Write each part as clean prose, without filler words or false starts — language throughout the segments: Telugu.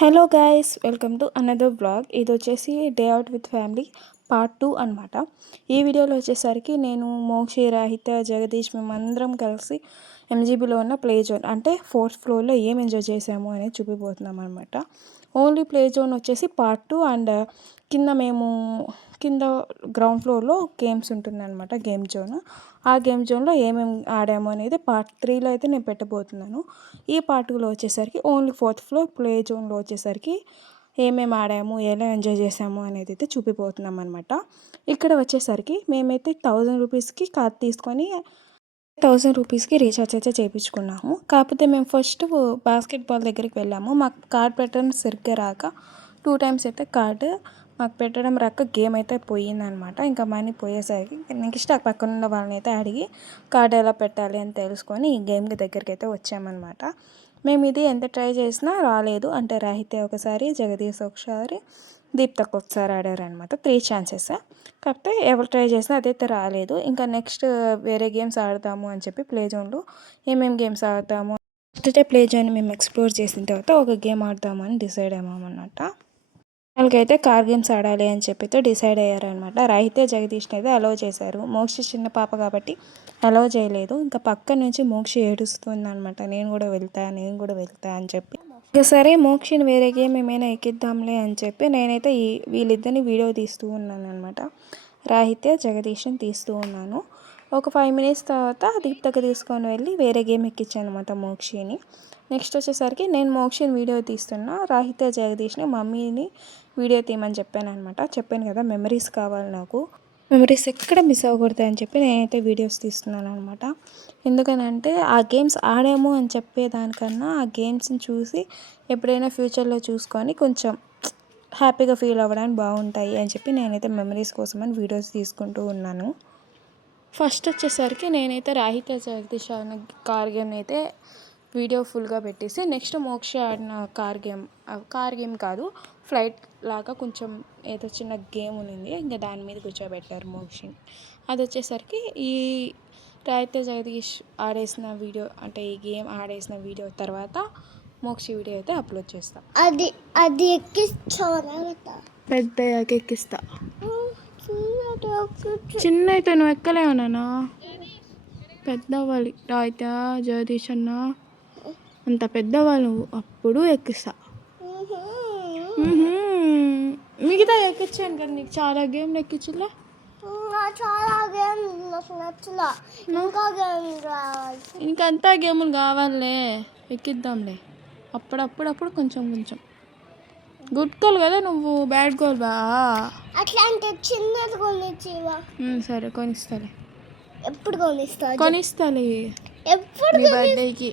Hello guys, welcome to another blog. ఇది వచ్చేసి day out with family part 2 అనమాట. ఈ వీడియోలో వచ్చేసరికి నేను మోక్షి, రాహిత, జగదీష్ మేమందరం కలిసి ఎంజీబీలో ఉన్న ప్లే జోన్ అంటే 4th ఫ్లోర్లో ఏం ఎంజాయ్ చేసాము అనేది చూపిపోతున్నాం అనమాట. ఓన్లీ ప్లే జోన్ వచ్చేసి పార్ట్ 2 అండ్ కింద గ్రౌండ్ ఫ్లోర్లో గేమ్స్ ఉంటుందన్నమాట, గేమ్ జోన్. ఆ గేమ్ జోన్లో ఏమేమి ఆడాము అనేది పార్ట్ 3లో అయితే నేను పెట్టబోతున్నాను. ఈ పార్ట్ 2లో వచ్చేసరికి ఓన్లీ 4th ఫ్లోర్ ప్లే జోన్లో వచ్చేసరికి ఏమేమి ఆడాము, ఎలా ఎంజాయ్ చేసాము అనేది అయితే చూపిపోతున్నాం అనమాట. ఇక్కడ వచ్చేసరికి మేమైతే 1000 రూపీస్కి కార్డ్ తీసుకొని 1000 రూపీస్కి రీఛార్జ్ అయితే చేయించుకున్నాము. కాకపోతే మేము ఫస్ట్ బాస్కెట్బాల్ దగ్గరికి వెళ్ళాము. మాకు కార్డ్ పెట్టడం సరిగ్గా రాక 2 టైమ్స్ అయితే కార్డు మాకు పెట్టడం రాక గేమ్ అయితే పోయిందనమాట. ఇంకా మనీ పోయేసరికి నెక్స్ట్ ఆ పక్కన ఉన్న వాళ్ళని అయితే అడిగి కార్డు ఎలా పెట్టాలి అని తెలుసుకొని ఈ గేమ్ దగ్గరికి అయితే వచ్చామన్నమాట. మేము ఇది ఎంత ట్రై చేసినా రాలేదు. అంటే రాహితే ఒకసారి, జగదీష్ ఒకసారి, దీప్తకు ఒకసారి ఆడారనమాట. 3 ఛాన్సెస్. కాకపోతే ఎవరు ట్రై చేసినా అదైతే రాలేదు. ఇంకా నెక్స్ట్ వేరే గేమ్స్ ఆడతాము అని చెప్పి ప్లే జోన్లో ఏమేమి గేమ్స్ ఆడతాము ఫస్ట్ ప్లే జోన్ మేము ఎక్స్ప్లోర్ చేసిన తర్వాత ఒక గేమ్ ఆడతామని డిసైడ్ అయ్యామన్నమాట. వాళ్ళకైతే కార్ గేమ్స్ ఆడాలి అని చెప్పితో డిసైడ్ అయ్యారనమాట. రాహితే జగదీష్ని అయితే అలౌ చేశారు. మోక్షి చిన్న పాప కాబట్టి అలౌ చేయలేదు. ఇంకా పక్క నుంచి మోక్షి ఏడుస్తుంది అనమాట, నేను కూడా వెళ్తా అని చెప్పి. ఇంకా సరే మోక్షిని వేరే గేమ్ ఏమైనా ఎక్కిద్దాంలే అని చెప్పి నేనైతే వీళ్ళిద్దరిని వీడియో తీస్తూ ఉన్నాను అనమాట. రాహితే జగదీష్ని తీస్తూ ఉన్నాను. ఒక 5 మినిట్స్ తర్వాత దీప్తకి తీసుకొని వెళ్ళి వేరే గేమ్ ఎక్కించాను అనమాట మోక్షిని. నెక్స్ట్ వచ్చేసరికి నేను మోక్షిని వీడియో తీస్తున్నా, రాహితే జగదీష్ని మమ్మీని వీడియో తీయమని చెప్పాను కదా, మెమరీస్ కావాలి నాకు, మెమరీస్ ఎక్కడ మిస్ అవ్వకూడదు అని చెప్పి నేనైతే వీడియోస్ తీస్తున్నాను అనమాట. ఎందుకనంటే ఆ గేమ్స్ ఆడాము అని చెప్పేదానికన్నా ఆ గేమ్స్ని చూసి ఎప్పుడైనా ఫ్యూచర్లో చూసుకొని కొంచెం హ్యాపీగా ఫీల్ అవ్వడానికి బాగుంటాయి అని చెప్పి నేనైతే మెమరీస్ కోసమని వీడియోస్ తీసుకుంటూ ఉన్నాను. ఫస్ట్ వచ్చేసరికి నేనైతే రాహిత జగదీష్ ఆడిన కార్ గేమ్ అయితే వీడియో ఫుల్గా పెట్టేసి నెక్స్ట్ మోక్ష ఆడిన కార్ గేమ్ కాదు, ఫ్లైట్ లాగా కొంచెం ఏదో చిన్న గేమ్ ఉంది, ఇంకా దాని మీద కూర్చోబెట్టారు మోక్షని. అది వచ్చేసరికి ఈ రాహిత జగదీష్ ఆడేసిన వీడియో అంటే ఈ గేమ్ ఆడేసిన వీడియో తర్వాత మోక్షి వీడియో అయితే అప్లోడ్ చేస్తా. అది పెద్ద ఎక్కిస్తా. చిన్న అయితే నువ్వు ఎక్కలేవునా, పెద్దవాళ్ళు రాహిత జగదీష్ అన్న అంత పెద్దవాళ్ళు అప్పుడు ఎక్కిస్తా. మిగతా ఎక్కించాను కదా, నీకు చాలా గేమ్లు ఎక్కించులే. ఇంకంతా గేములు కావాలే, ఎక్కిద్దాంలే అప్పుడు కొంచెం గుడ్ గోల్ కదా నువ్వు, బ్యాడ్ గోల్ బా. అట్లాంటి చిన్నది కొనిచ్చివా? సరే కొనిస్తాలే. ఎప్పుడు కొనిస్తాలే ఎప్పుడు? మీ బర్త్డేకి.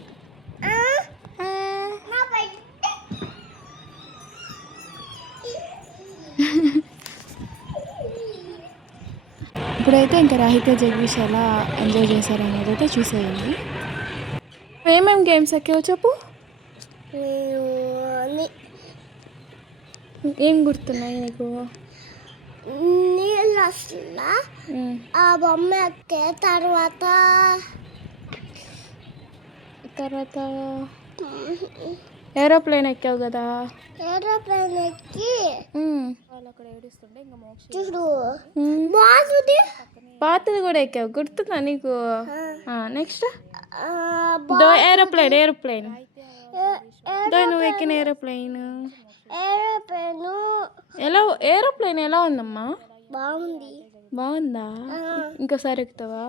ఇప్పుడైతే ఇంకా రాహిత జగదీష్ ఎలా ఎంజాయ్ చేశారనేది అయితే చూసేయండి. ఏమేమి గేమ్స్ ఎక్కావు చెప్పు. ఏం గుర్తున్నాయి నీకు? నీళ్ళు వస్తుందా ఆ బొమ్మ ఎక్కే తర్వాత ఏరోప్లేన్ ఎక్కావు కదా. ఏరోప్లేన్ ఎక్కి వాళ్ళు అక్కడ ఏడుస్తుంటే ఇంకా మోక్షి చూడు పాతది కూడా ఎక్కావు, గుర్తుందా నీకు? నెక్స్ట్ ఏరోప్లేన్ నువ్వు ఎక్కిన ఏరోప్లేన్ ఎలా ఉందమ్మా? బాగుందా? ఇంకోసారి ఎక్కుతావా?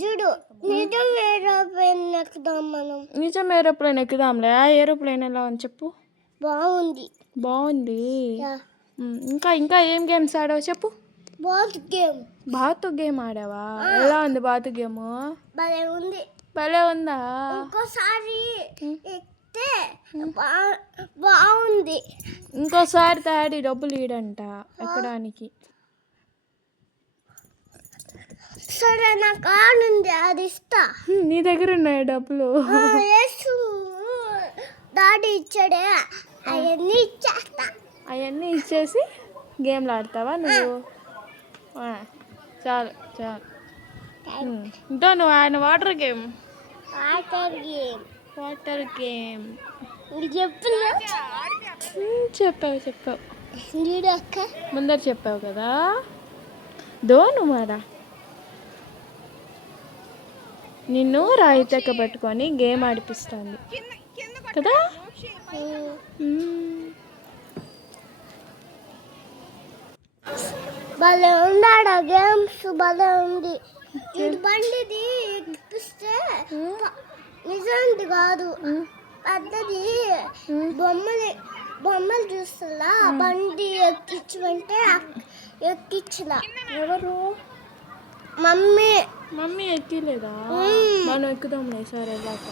చూడు నిజం ఏరోప్లేన్ ఎక్కుదాంలే. ఆ ఏరోప్లేన్ ఎలా ఉంది చెప్పు. బాగుంది. ఇంకా ఏం గేమ్స్ ఆడావు చెప్పు. బాతు గేమ్ ఆడావా? ఎలా ఉంది బాతు గేమ్? భలే ఉందా? ఇంకోసారి ఎక్కితే బాగుంది. ఇంకోసారి డాడీ డబ్బులు ఇవ్వడంట ఎక్కడానికి. సరే నా కార్డు ఉంది, అది ఇస్తా. నీ దగ్గర ఉన్నాయి డబ్బులు? డాడీ ఇచ్చాడే, అవన్నీ ఇచ్చేస్తా. అవన్నీ ఇచ్చేసి గేమ్లు ఆడతావా నువ్వు? చాలు ఇంకా నువ్వు ఆయన వాటర్ గేమ్ చెప్తున్నా చెప్పావు చూడు అక్క. ముందర చెప్పావు కదా నువ్వు మారా నిన్ను రాయితెక్క పట్టుకొని గేమ్ ఆడిపిస్తుంది కదా. భలే ఉన్నాడు గేమ్స్, భలే ఉంది. ఇది బండిది ఎక్కిపిస్తే నిజానికి కాదు, పెద్దది బొమ్మలు చూస్తున్నా. బండి ఎక్కించమంటే ఎక్కించిన. ఎవరు? మమ్మీ ఎక్కిలేదా? మనం ఎక్కుదాం సరే వెళ్ళాక.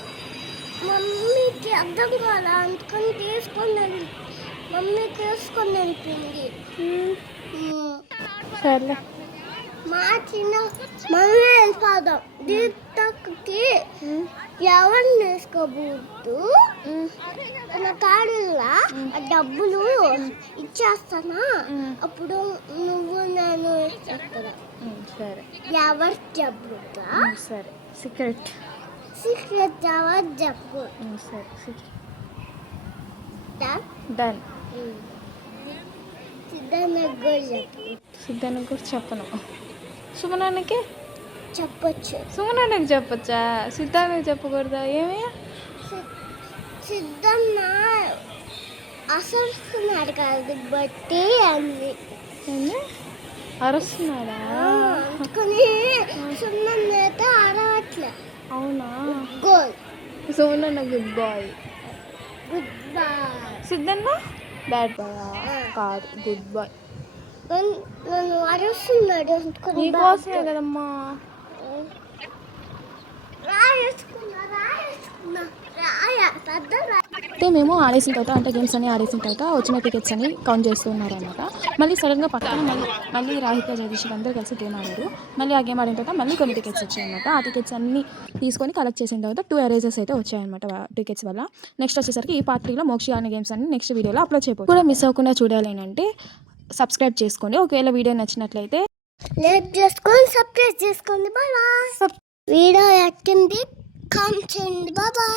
మమ్మీకి అర్థం కాదా, అందుకని మమ్మీ తీసుకొని వెళ్ళిపోయింది. సర్లే మా చిన్న మమ్మీ వెళ్ళిపోదాం. దీప్తకి ఎవరిని వేసుకోబోద్దు, నా కాడులా డబ్బులు ఇచ్చేస్తానా, అప్పుడు నువ్వు నేను వేసేస్తా. సరే ఎవరు చెప్పుగా? సరే సీక్రెట్ ఎవరు చెప్పు. సరే సీక్రెట్ డన్. డన్. సిద్ధానికి కూడా చెప్పను. సుమనాన్నకి చెప్పొచ్చు. సుమనాన్నకి చెప్పొచ్చా? సిద్ధానికి చెప్పకూడదా? ఏమి? సిద్ధన్న అసలుస్తున్నాడు కాదు బట్టి అన్ని అరుస్తున్నాడా? అందుకని సున్నన్న అయితే అరవట్లే. అవునా? గోల్. సుమనాన్న గుడ్ బాయ్. Good boy. సిద్ధన్న బ్యాడ్ బాయ్ కాదు, గుడ్ బాయ్. నన్ను అరుస్తున్నాడు నీకోసమే కదమ్మా. అయితే మేము ఆడేసిన తర్వాత, అంటే గేమ్స్ అన్ని ఆడేసిన తర్వాత వచ్చిన టికెట్స్ అని కౌంట్ చేస్తున్నారు అనమాట. మళ్ళీ సడన్గా పక్కన మళ్ళీ రాహిత జగదీష్ అందరూ కలిసి గేమ్ ఆడారు. మళ్ళీ ఆ గేమ్ ఆడిన తర్వాత మళ్ళీ కొన్ని టికెట్స్ వచ్చాయన్నమాట. ఆ టికెట్స్ అన్ని తీసుకొని కలెక్ట్ చేసిన తర్వాత 2 ఎరేజర్స్ అయితే వచ్చాయన్నమాట టికెట్స్ వల్ల. నెక్స్ట్ వచ్చేసరికి ఈ పార్ట్ 3లో మోక్షి అనే గేమ్స్ అన్ని నెక్స్ట్ వీడియోలో అప్లోడ్ చేయబోతుంది. కూడా మిస్ అవ్వకుండా చూడాలి అంటే సబ్స్క్రైబ్ చేసుకోండి. ఒకవేళ వీడియో నచ్చినట్లయితే లైక్ చేసుకొని సబ్స్క్రైబ్ చేసుకోండి. Bye bye. వీడియో ఎక్కింది కామెంట్ చేయండి. Bye bye.